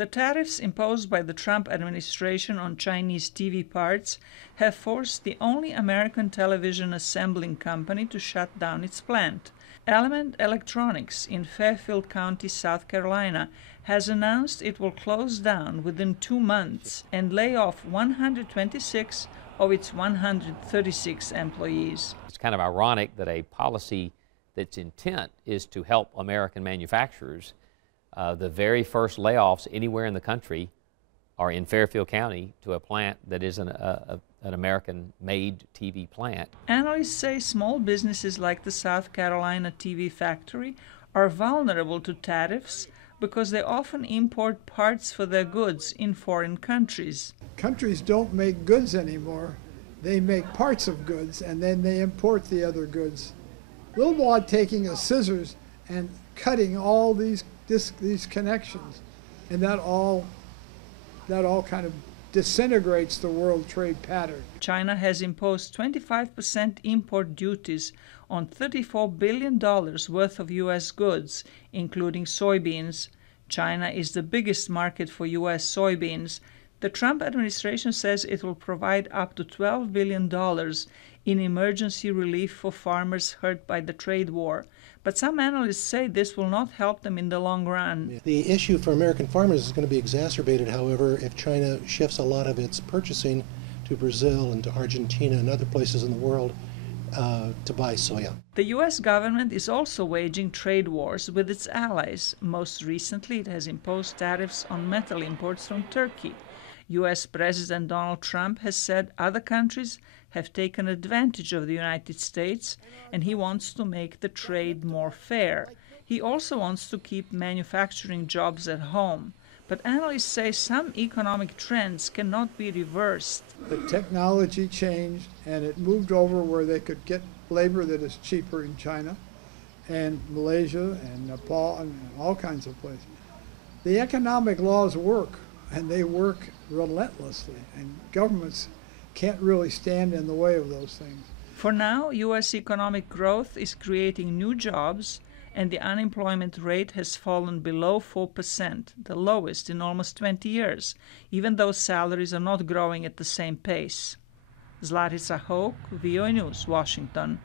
The tariffs imposed by the Trump administration on Chinese TV parts have forced the only American television assembling company to shut down its plant. Element Electronics in Fairfield County, South Carolina, has announced it will close down within 2 months and lay off 126 of its 136 employees. It's kind of ironic that a policy that's intent is to help American manufacturers, the very first layoffs anywhere in the country are in Fairfield County to a plant that is an American-made TV plant. Analysts say small businesses like the South Carolina TV factory are vulnerable to tariffs because they often import parts for their goods in foreign countries. Countries don't make goods anymore. They make parts of goods and then they import the other goods. Little boy taking a scissors and cutting all these connections, and that all kind of disintegrates the world trade pattern. China has imposed 25% import duties on $34 billion worth of U.S. goods, including soybeans. China is the biggest market for U.S. soybeans. The Trump administration says it will provide up to $12 billion in emergency relief for farmers hurt by the trade war. But some analysts say this will not help them in the long run. The issue for American farmers is going to be exacerbated, however, if China shifts a lot of its purchasing to Brazil and to Argentina and other places in the world to buy soya. The U.S. government is also waging trade wars with its allies. Most recently, it has imposed tariffs on metal imports from Turkey. U.S. President Donald Trump has said other countries have taken advantage of the United States, and he wants to make the trade more fair. He also wants to keep manufacturing jobs at home. But analysts say some economic trends cannot be reversed. The technology changed, and it moved over where they could get labor that is cheaper in China and Malaysia and Nepal and all kinds of places. The economic laws work, and they work relentlessly, and governments can't really stand in the way of those things. For now, U.S. economic growth is creating new jobs, and the unemployment rate has fallen below 4%, the lowest in almost 20 years, even though salaries are not growing at the same pace. Zlatica Hoke, VOA News, Washington.